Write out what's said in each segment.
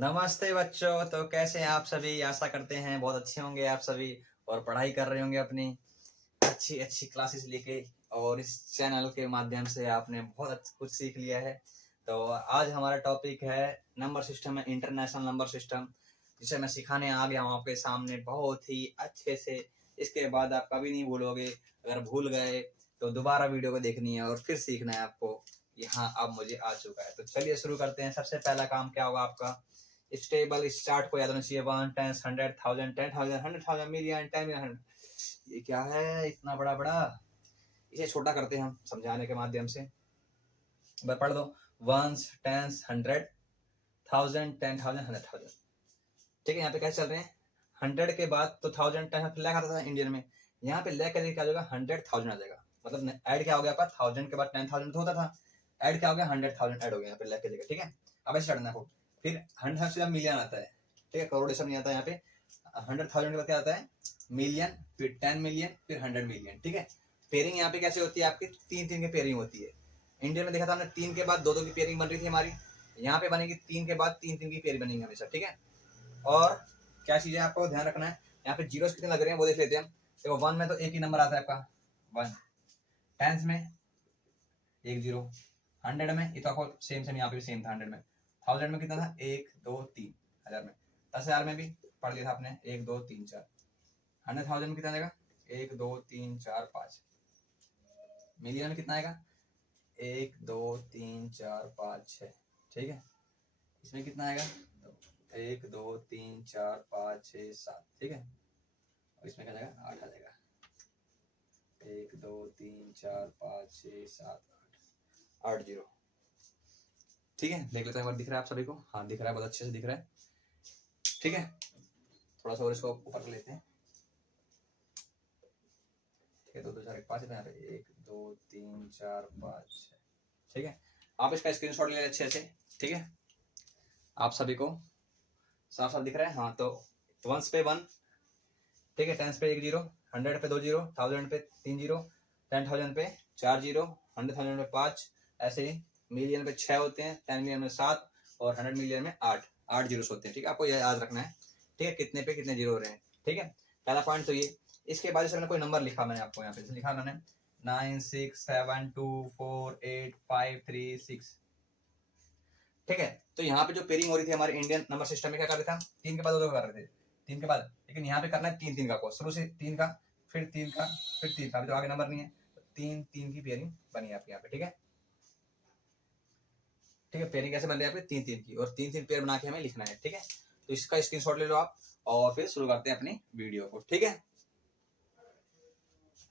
नमस्ते बच्चों। तो कैसे हैं आप सभी? आशा करते हैं बहुत अच्छे होंगे आप सभी और पढ़ाई कर रहे होंगे अपनी अच्छी अच्छी क्लासेस लेके। और इस चैनल के माध्यम से आपने बहुत कुछ सीख लिया है। तो आज हमारा टॉपिक है नंबर सिस्टम है, इंटरनेशनल नंबर सिस्टम, जिसे मैं सिखाने आ गया हूँ आपके सामने बहुत ही अच्छे से। इसके बाद आप कभी नहीं भूलोगे। अगर भूल गए तो दोबारा वीडियो को देखनी है और फिर सीखना है आपको। यहाँ अब मुझे आ चुका है, तो चलिए शुरू करते हैं। सबसे पहला काम क्या होगा आपका? स्टेबल स्टार्ट को याद होना चाहिए। 1 10 100 1000 10,000 100,000 मिलियन 10 मिलियन। ये क्या है इतना बड़ा बड़ा? इसे छोटा करते हैं हम समझाने के माध्यम से। पढ़ दो। 1 10 100 1000 10,000 100,000। ठीक है, यहाँ पे कैसे चल रहे हैं? 100 के बाद तो 1000 10 लैख आता था इंडियन में। यहाँ पे लैख का क्या हो जाएगा? 100,000 आ जाएगा। मतलब ऐड क्या हो गया आपका? 1000 के बाद 10,000 तो होता था, ऐड क्या हो गया? 100,000 ऐड हो गया यहाँ पे लैख की जगह। ठीक है, अब ऐसे चढ़ना है। फिर 100 से मिलियन आता है। ठीक है, करोड़ सब नहीं आता है यहाँ पे। 100,000 के बाद क्या आता है? मिलियन, फिर 10 मिलियन, फिर 100 मिलियन। ठीक है, पेयरिंग यहाँ पे कैसे होती है आपकी? 3 3 की पेयरिंग होती है। इंडिया में देखा था हमने 3 के बाद 2 2 की पेयरिंग बन रही थी हमारी। यहाँ पे बनेगी 3 के बाद 3 3 की पेयरिंग बनेगी हमेशा। ठीक है, और क्या चीजें आपको ध्यान रखना है, यहाँ पे जीरोस कितने लग रहे हैं वो देख लेते हैं हम। देखो 1 में तो एक ही नंबर आता है आपका 1, टेंस में 1 0, 100 में ये तो आपको सेम सेम यहाँ पे सेम था। 100 में, 1000 में कितना था? 1 2 3, 1000 में, 10,000 में भी पढ़ लिया था आपने 1 2 3 4। 100,000 में कितना आएगा? 1 2 3 4 5। मिलियन में कितना आएगा? 1 2 3 4 5 6। ठीक है, इसमें कितना आएगा? 1 2 3 4 5 6 7। ठीक है, और इसमें क्या जाएगा? 8 आ जाएगा। 1 2 3 4 5 6 7 8 8 0। ठीक है, देख लेते हैं एक बार। दिख रहा है आप सभी को? हाँ दिख रहा है, बहुत अच्छे से दिख रहा है। ठीक है, थोड़ा सा और इसको ऊपर कर लेते हैं। ठीक है, 2 2 4 1 5 यहाँ पे 1 2 3 4 5 6। ठीक है, आप इसका स्क्रीनशॉट ले लें अच्छे से। ठीक है, आप सभी को साफ साफ दिख रहा है? हाँ, तो 1 पे 1, ठीक है, 10 पे 1 0, 100 पे 2 0, 1000 पे 3 0, 10,000 पे 4 0, 100,000 पे 5, ऐसे ही मिलियन पे 6 होते हैं, 10 मिलियन में 7 और 100 मिलियन में 8 जीरो होते हैं। ठीक है, आपको ये याद रखना है। ठीक है, कितने पे कितने जीरो हो रहे हैं। ठीक है, पहला पॉइंट तो ये। इसके बाद मैंने कोई नंबर लिखा, मैंने आपको यहाँ पे लिखा मैंने 9 6 7 2 4 8 5 3 6। ठीक है, तो यहाँ पे जो पेयरिंग हो रही थी हमारे इंडियन नंबर सिस्टम में, क्या कर रहे थे हम? 3 के बाद 2 कर रहे थे, 3 के बाद। लेकिन यहाँ पे करना है 3 3 का को, शुरू से 3 का, फिर 3 का, फिर 3 का। अभी तो आगे नंबर नहीं है, तो 3 3 की पेयरिंग बनी है आपके यहाँ पे। ठीक है, ठीक है, पेयरिंग कैसे बन रही है आपकी? 3 3 की, और 3 3 पेयर बना के हमें लिखना है। ठीक है, तो इसका स्क्रीनशॉट ले लो आप और फिर शुरू करते हैं अपनी वीडियो को। ठीक है,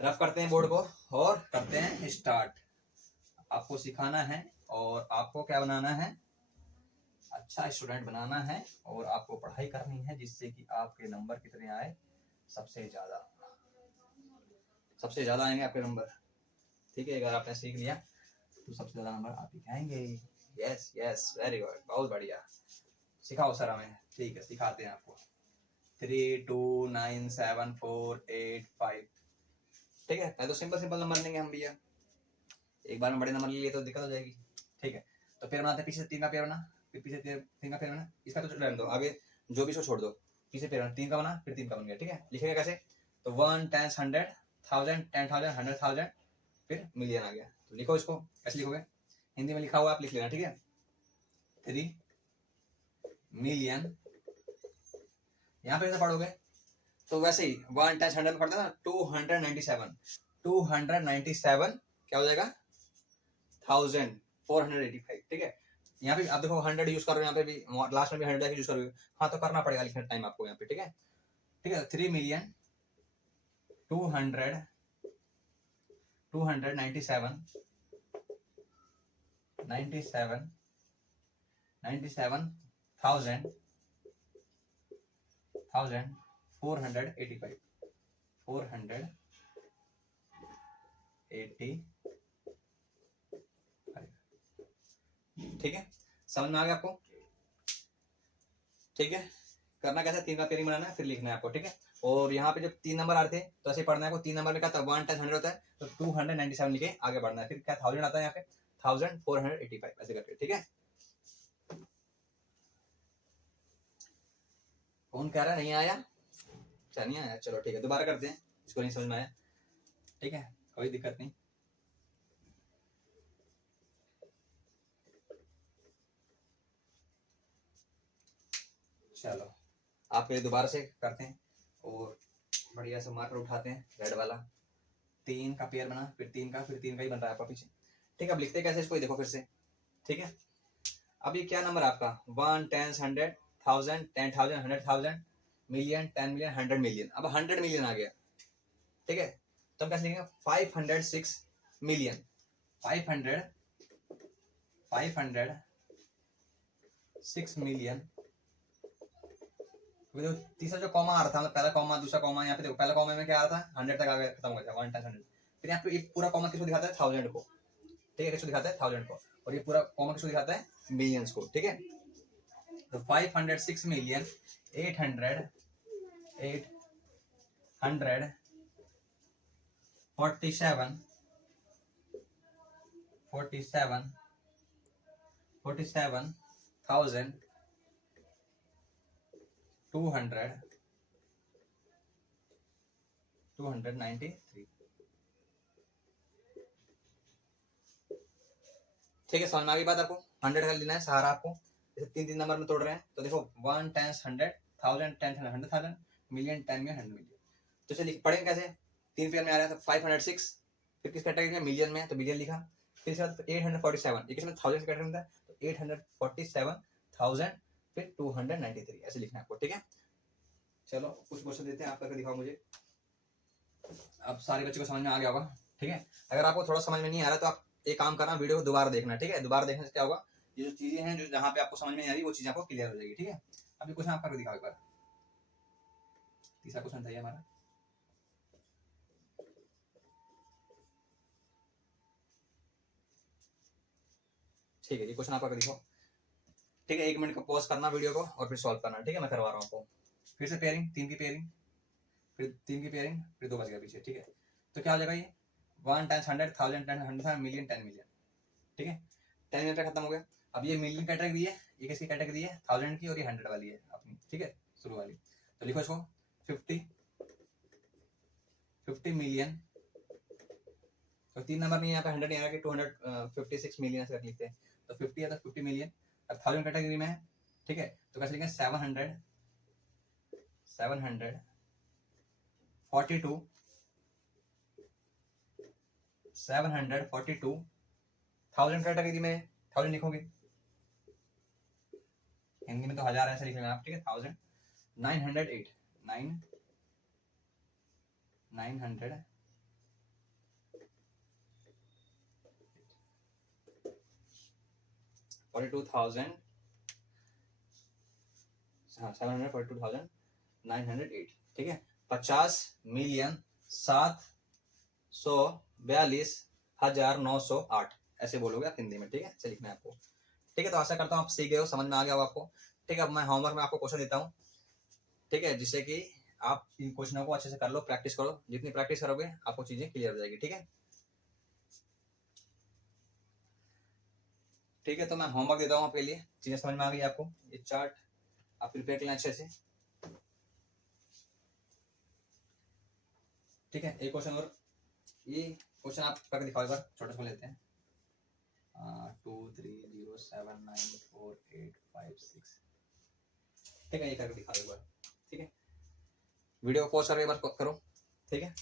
रफ करते हैं बोर्ड को और करते हैं स्टार्ट। आपको सिखाना है और आपको क्या बनाना है? अच्छा स्टूडेंट बनाना है, और आपको पढ़ाई करनी है जिससे कि आपके नंबर कितने आए? सबसे ज्यादा, सबसे ज्यादा आएंगे आपके नंबर। ठीक है, अगर आपने सीख लिया तो सबसे ज्यादा नंबर आप ही आएंगे। यस यस, वेरी गुड, बहुत बढ़िया। सिखाओ सर हमें। ठीक है, सिखाते हैं आपको। 3 2 9 7 4 8 5। ठीक है, पहले तो सिंपल सिंपल नंबर लेंगे हम भैया। एक बार में बड़े नंबर ले लिए तो दिक्कत हो जाएगी। ठीक है, तो पेयर बनाते हैं। पीछे 3 का पेयर बना, फिर पीछे 3 का पेयर बना। इसका तो रहने दो, आगे जो भी इसको छोड़ दो। पीछे पेयर बना, 3 का बना, फिर 3 का बन गया। ठीक है, लिखेगा कैसे? तो 1 10 100 1000 10,000 100,000, फिर मिलियन आ गया। तो लिखो इसको, कैसे लिखोगे? हिंदी में लिखा हुआ आप लिख लेना। ठीक है, 3 मिलियन। यहाँ पे कैसे पढ़ोगे? तो वैसे ही 1 10 100 में पढ़ते ना, 297। 297 क्या हो जाएगा? 1485। ठीक है, यहाँ पे आप देखो 100 यूज कर रहे हो, यहाँ पे भी लास्ट में भी 100 यूज करोगे। हाँ, तो करना पड़ेगा लिखने टाइम आपको यहाँ पे। ठीक है, ठीक है, 3 मिलियन 200 297 97 97,000 485 485। ठीक है, समझ में आ गया आपको? ठीक है, करना कैसे? 3 का पेयरिंग बनाना है, फिर लिखना है आपको। ठीक है, और यहाँ पे जब 3 नंबर आते थे तो ऐसे पढ़ना है आपको। 3 नंबर में क्या था? 1 10 100 होता है, तो 297 लिखे आगे बढ़ना है। फिर क्या 1000 आता है यहाँ पे, 1485 ऐसे करके। ठीक है, कौन कह रहा है नहीं आया? अच्छा नहीं आया, चलो ठीक है, दोबारा करते हैं, इसको नहीं समझ में आया, ठीक है, कोई दिक्कत नहीं। चलो आपके लिए दोबारा से करते हैं और बढ़िया से मार्कर उठाते हैं, रेड वाला 3 का पेयर बना, फिर 3 का, फिर 3 का ही बन रहा है आपका पीछे, ठीक है। अब लिखते कैसे इसको देखो फिर से, ठीक है। अब ये क्या नंबर है आपका, 1 10 100 1000 10,000 100,000 मिलियन 10 मिलियन 100 मिलियन, अब 100 मिलियन आ गया, ठीक है। तो हम कैसे लिखेंगे, 506 मिलियन, 506 मिलियन। तो तीसरा जो कॉमा आ रहा था, मतलब पहला कॉमा दूसरा कॉमा, यहाँ पे देखो पहला कॉमा में क्या आ रहा था, 100 तक आ गया, खत्म हो गया 1 10 100। फिर यहाँ पे ये पूरा कॉमा किसको दिखाता है, 1000 को, ठीक है, किसको दिखाता है 1000 को, और ये पूरा कॉमा किसको दिखाता है, मिलियंस को, ठीक है। तो 506 मिलियन 847 47,293 ठीक है, समझ में आ गई बात आपको। 100 का लेना है सहारा आपको, जैसे 3 नंबर में तोड़ रहे हैं, तो देखो 1 10 100 1000 10 100,000 मिलियन 10 मिलियन 100 मिलियन। तो चलिए पढ़ेंगे कैसे, 3 पेयर में आ रहा है, तो 506, फिर किस कैटेगरी में, मिलियन में, तो मिलियन लिखा, फिर इसके बाद 847, ये किसमें 1000 कैटेगरी में था, तो 847,000 फिर 293, ऐसे लिखना है आपको, ठीक है। चलो कुछ क्वेश्चन देते हैं, आप करके दिखाओ मुझे। अब सारे बच्चों को समझ में आ गया होगा, ठीक है। अगर आपको थोड़ा समझ में नहीं आ रहा तो आप एक काम करना, वीडियो को दोबारा देखना, ठीक है। दोबारा देखने से क्या होगा, ये जो चीजें हैं जो जहाँ पे आपको समझ में नहीं आ रही वो चीजें आपको क्लियर हो जाएगी, ठीक है। अभी क्वेश्चन आप करके दिखाओ एक बार, तीसरा क्वेश्चन था ये हमारा, ठीक है। ये क्वेश्चन आप करके दिखाओ, ठीक है। 1 मिनट का पॉज करना वीडियो को और फिर सॉल्व करना, ठीक है। मैं करवा रहा हूँ आपको, फिर से पेयरिंग, 3 की पेयरिंग, फिर 3 की पेयरिंग, फिर 2 बच गया पीछे, ठीक है। तो क्या हो जाएगा ये 1 10 100 1000 10 100 मिलियन 10 मिलियन, ठीक है। 10 मिलियन का खत्म हो गया। अब ये मिलियन कैटेगरी है, ये किसकी कैटेगरी है, 1000 की, और ये 100 वाली है अपनी, ठीक है, शुरू वाली। तो लिखो इसको 50 मिलियन, तो 3 नंबर में यहाँ पे 100 नहीं आ रहा कि 256 मिलियन से लिखते हैं, तो 50 है तो 50 मिलियन। अब 1000 कैटेगरी में है, ठीक है, तो कैसे लिखेंगे 742 1000 कैटेगरी में 1000 लिखोगे, हिंदी में तो 1000 ऐसे लिख लेना आप, ठीक है। 1000 908 900 42,000, हाँ 742,908, ठीक है। 50 मिलियन 742,908 ऐसे बोलोगे आप हिंदी में, ठीक है, ऐसे लिखना है आपको, ठीक है। तो आशा करता हूँ आप सीख गए हो, समझ में आ गया हो आपको, ठीक है। अब मैं होमवर्क में आपको क्वेश्चन देता हूँ, ठीक है, जिससे कि आप इन क्वेश्चनों को अच्छे से कर लो, प्रैक्टिस करो, जितनी प्रैक्टिस करोगे आपको चीजें क्लियर हो जाएगी, ठीक है। ठीक है, तो मैं होमवर्क देता हूँ आपके लिए, चीजें समझ में आ गई आपको, ये चार्ट आप प्रिपेयर कर लें अच्छे से, ठीक है। एक क्वेश्चन और, ये क्वेश्चन आप करके दिखाओ एक बार, छोटा सा लेते हैं, 230794856, ठीक है, ये करके दिखाओ एक बार, ठीक है। वीडियो को पॉज करके एक बार करो, ठीक है।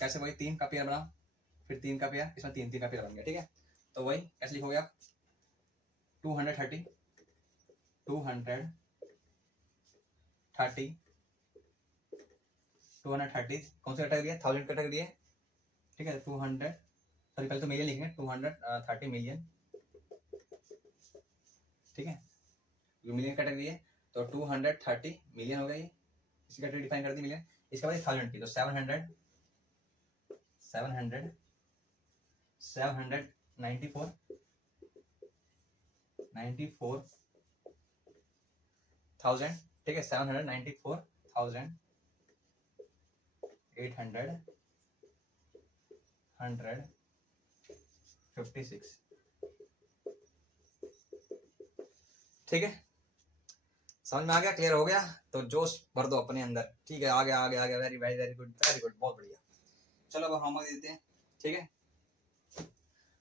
कैसे, वही 3 का पेयर बनाओ, फिर 3 का पेयर, इसमें 3 का पेयर बन गया, ठीक है। तो वही कैसे लिखोगे आप, 230 230 230 कौन सी कैटेगरी है, 1000 कैटेगरी है, ठीक है। 200, सॉरी पहले तो मिलियन लिखेंगे, 230 मिलियन, ठीक है, मिलियन कैटेगरी है, तो 230 मिलियन हो गई, इसकी कैटेगरी डिफाइन कर दी मिलियन। इसके बाद 1000 की, तो 794 94,000, ठीक है, 794,856, ठीक है। समझ में आ गया, क्लियर हो गया? तो जोश भर दो अपने अंदर, ठीक है? आ गया आ गया आ गया, very very very good very good, बहुत बढ़िया। चलो अब होमवर्क देते हैं, ठीक है?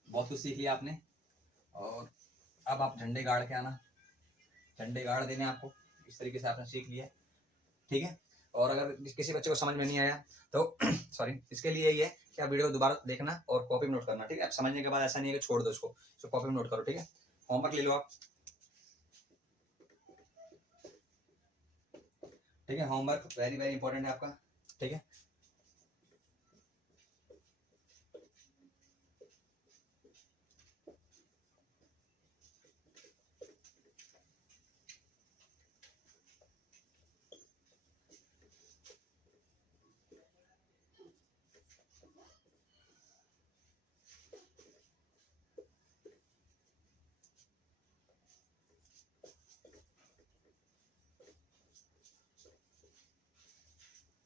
बहुत कुछ सीख लिया आपने, और अब आप झंडे गाड़ के आना, झंडे गाड़ देने आपको, इस तरीके से आपने सीख लिया, ठीक है? और अगर किसी बच्चे को समझ में नहीं आया तो सॉरी, इसके लिए ये है कि आप वीडियो दोबारा देखना और कॉपी में नोट करना, ठीक है? आप समझने के बाद ऐसा नहीं है कि छोड़ दो इसको, कॉपी में नोट करो, ठीक है? होमवर्क ले लो आप, ठीक है? होमवर्क वेरी वेरी इंपॉर्टेंट है आपका, ठीक है?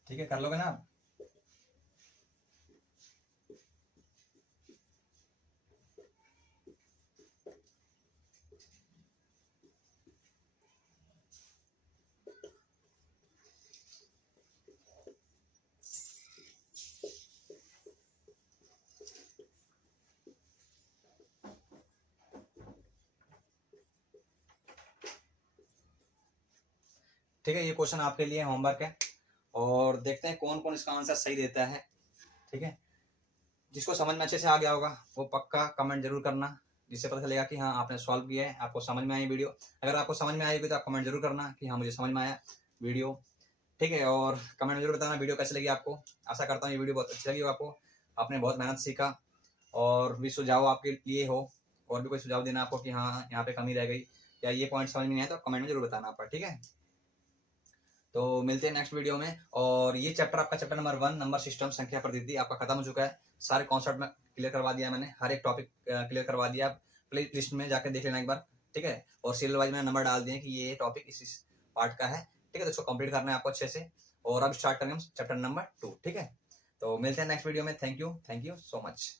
ठीक है, कर लोगे ना आप? ठीक है, ये क्वेश्चन आपके लिए होमवर्क है, और देखते हैं कौन कौन इसका आंसर सही देता है, ठीक है? जिसको समझ में अच्छे से आ गया होगा वो पक्का कमेंट जरूर करना, जिससे पता चलेगा कि हाँ आपने सॉल्व किया है, आपको समझ में आई वीडियो। अगर आपको समझ में आएगी तो आप कमेंट जरूर करना कि हाँ मुझे समझ में आया वीडियो, ठीक है? और कमेंट में जरूर बताना वीडियो कैसी लगी आपको। आशा करता हूँ ये वीडियो बहुत अच्छी लगी हो आपको, आपने बहुत मेहनत सीखा, और भी सुझाव आपके लिए हो, और भी कोई सुझाव देना आपको कि हाँ यहाँ पे कमी रह गई या ये पॉइंट समझ में नहीं आया, तो कमेंट में जरूर बताना आपका, ठीक है? तो मिलते हैं नेक्स्ट वीडियो में। और ये चैप्टर आपका चैप्टर नंबर 1 नंबर सिस्टम संख्या पद्धति आपका खत्म हो चुका है, सारे कॉन्सेप्ट में क्लियर करवा दिया मैंने, हर एक टॉपिक क्लियर करवा दिया, आप प्ले लिस्ट में जाकर देख लेना एक बार, ठीक है? और सीरियल वाइज मैंने नंबर डाल दिए कि ये टॉपिक इस पार्ट का है, ठीक है? तो इसको कंप्लीट करना है आपको अच्छे से, और अब स्टार्ट करेंगे चैप्टर नंबर 2, ठीक है? तो मिलते हैं नेक्स्ट वीडियो में, थैंक यू सो मच।